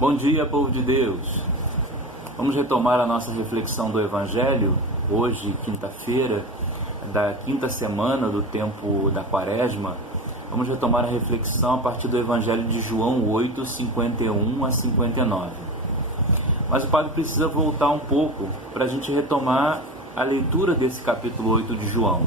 Bom dia, povo de Deus! Vamos retomar a nossa reflexão do Evangelho, hoje, quinta-feira, da quinta semana do tempo da Quaresma. Vamos retomar a reflexão a partir do Evangelho de João 8, 51 a 59. Mas o Padre precisa voltar um pouco para a gente retomar a leitura desse capítulo 8 de João.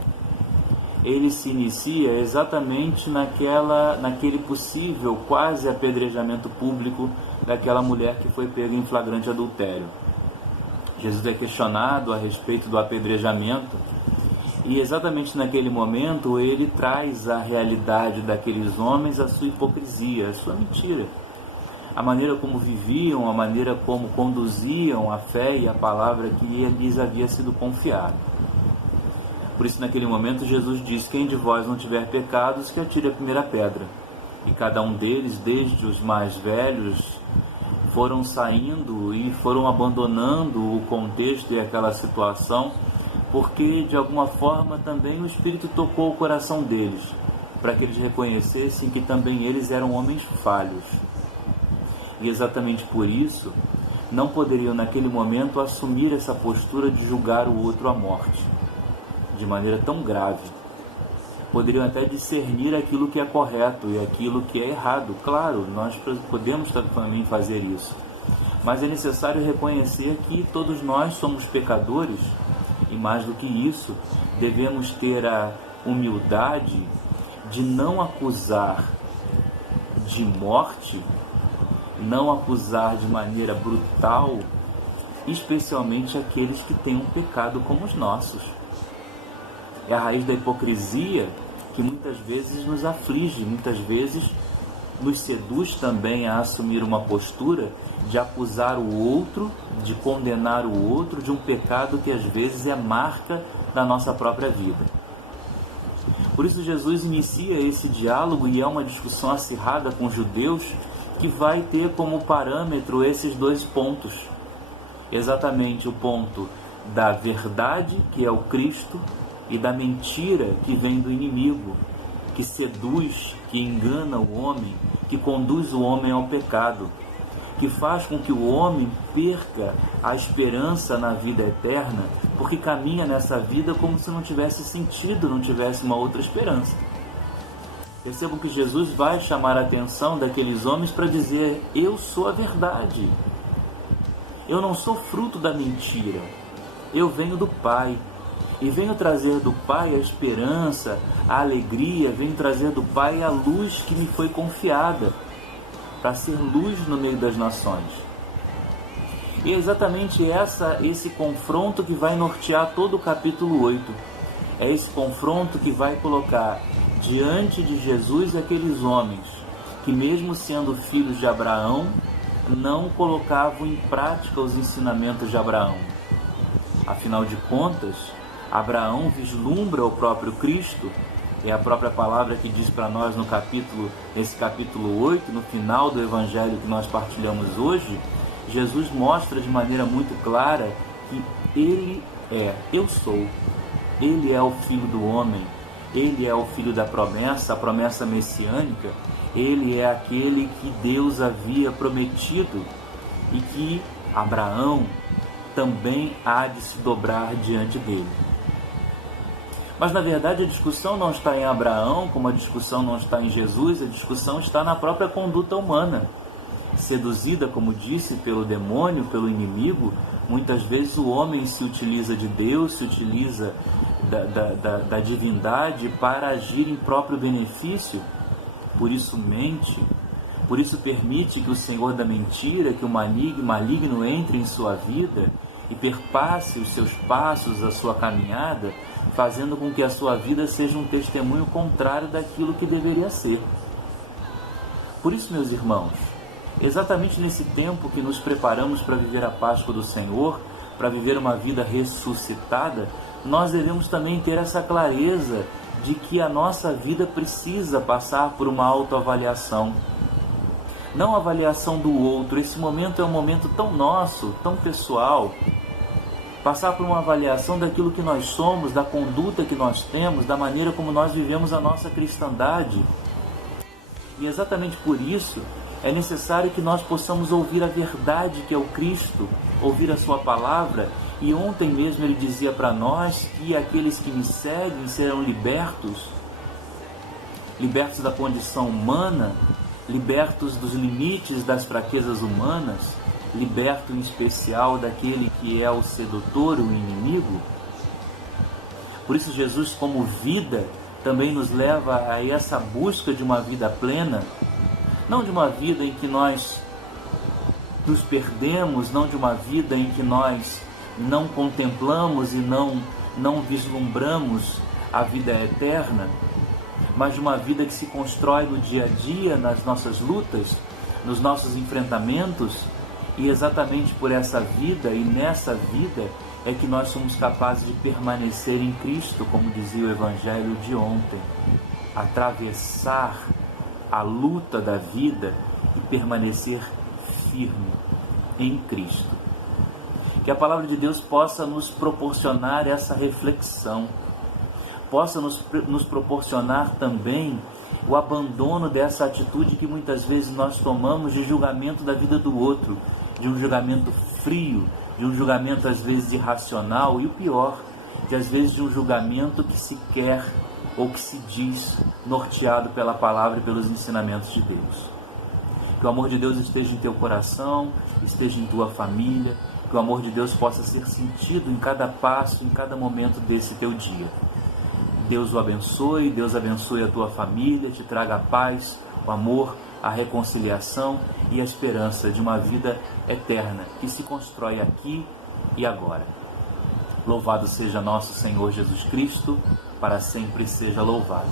Ele se inicia exatamente naquele possível quase apedrejamento público daquela mulher que foi pega em flagrante adultério. Jesus é questionado a respeito do apedrejamento e exatamente naquele momento ele traz a realidade daqueles homens, a sua hipocrisia, a sua mentira. A maneira como viviam, a maneira como conduziam a fé e a palavra que lhes havia sido confiada. Por isso, naquele momento, Jesus diz: quem de vós não tiver pecados, que atire a primeira pedra. E cada um deles, desde os mais velhos, foram saindo e foram abandonando o contexto e aquela situação, porque, de alguma forma, também o Espírito tocou o coração deles, para que eles reconhecessem que também eles eram homens falhos. E exatamente por isso, não poderiam, naquele momento, assumir essa postura de julgar o outro à morte de maneira tão grave. Poderiam até discernir aquilo que é correto e aquilo que é errado. Claro, nós podemos também fazer isso, mas é necessário reconhecer que todos nós somos pecadores e, mais do que isso, devemos ter a humildade de não acusar de morte, não acusar de maneira brutal, especialmente aqueles que têm um pecado como os nossos. É a raiz da hipocrisia que muitas vezes nos aflige, muitas vezes nos seduz também a assumir uma postura de acusar o outro, de condenar o outro de um pecado que às vezes é marca da nossa própria vida. Por isso Jesus inicia esse diálogo e é uma discussão acirrada com os judeus que vai ter como parâmetro esses dois pontos. Exatamente o ponto da verdade, que é o Cristo, e da mentira que vem do inimigo, que seduz, que engana o homem, que conduz o homem ao pecado, que faz com que o homem perca a esperança na vida eterna, porque caminha nessa vida como se não tivesse sentido, não tivesse uma outra esperança. Percebam que Jesus vai chamar a atenção daqueles homens para dizer: eu sou a verdade, eu não sou fruto da mentira, eu venho do Pai. E venho trazer do Pai a esperança, a alegria, venho trazer do Pai a luz que me foi confiada, para ser luz no meio das nações. E é exatamente esse confronto que vai nortear todo o capítulo 8. É esse confronto que vai colocar diante de Jesus aqueles homens que, mesmo sendo filhos de Abraão, não colocavam em prática os ensinamentos de Abraão. Afinal de contas, Abraão vislumbra o próprio Cristo, é a própria palavra que diz para nós nesse capítulo 8, no final do Evangelho que nós partilhamos hoje. Jesus mostra de maneira muito clara que Ele é, eu sou, Ele é o Filho do homem, Ele é o Filho da promessa, a promessa messiânica, Ele é aquele que Deus havia prometido e que Abraão também há de se dobrar diante dele. Mas, na verdade, a discussão não está em Abraão, como a discussão não está em Jesus, a discussão está na própria conduta humana. Seduzida, como disse, pelo demônio, pelo inimigo, muitas vezes o homem se utiliza de Deus, se utiliza da divindade para agir em próprio benefício. Por isso mente, por isso permite que o senhor da mentira, que o maligno entre em sua vida e perpasse os seus passos, a sua caminhada, fazendo com que a sua vida seja um testemunho contrário daquilo que deveria ser. Por isso, meus irmãos, exatamente nesse tempo que nos preparamos para viver a Páscoa do Senhor, para viver uma vida ressuscitada, nós devemos também ter essa clareza de que a nossa vida precisa passar por uma autoavaliação. Não a avaliação do outro. Esse momento é um momento tão nosso, tão pessoal. Passar por uma avaliação daquilo que nós somos, da conduta que nós temos, da maneira como nós vivemos a nossa cristandade. E exatamente por isso É necessário que nós possamos ouvir a verdade que é o Cristo, ouvir a sua palavra. E ontem mesmo ele dizia para nós que aqueles que me seguem serão libertos da condição humana, libertos dos limites das fraquezas humanas, liberto em especial daquele que é o sedutor, o inimigo. Por isso Jesus, como vida, também nos leva a essa busca de uma vida plena, não de uma vida em que nós nos perdemos, não de uma vida em que nós não contemplamos e não vislumbramos a vida eterna, mas de uma vida que se constrói no dia a dia, nas nossas lutas, nos nossos enfrentamentos, e exatamente por essa vida e nessa vida é que nós somos capazes de permanecer em Cristo, como dizia o Evangelho de ontem, atravessar a luta da vida e permanecer firme em Cristo. Que a palavra de Deus possa nos proporcionar essa reflexão, possa nos proporcionar também o abandono dessa atitude que muitas vezes nós tomamos de julgamento da vida do outro, de um julgamento frio, de um julgamento às vezes irracional e o pior, às vezes de um julgamento que se quer ou que se diz norteado pela palavra e pelos ensinamentos de Deus. Que o amor de Deus esteja em teu coração, esteja em tua família, que o amor de Deus possa ser sentido em cada passo, em cada momento desse teu dia. Deus o abençoe, Deus abençoe a tua família, te traga a paz, o amor, a reconciliação e a esperança de uma vida eterna que se constrói aqui e agora. Louvado seja nosso Senhor Jesus Cristo, para sempre seja louvado.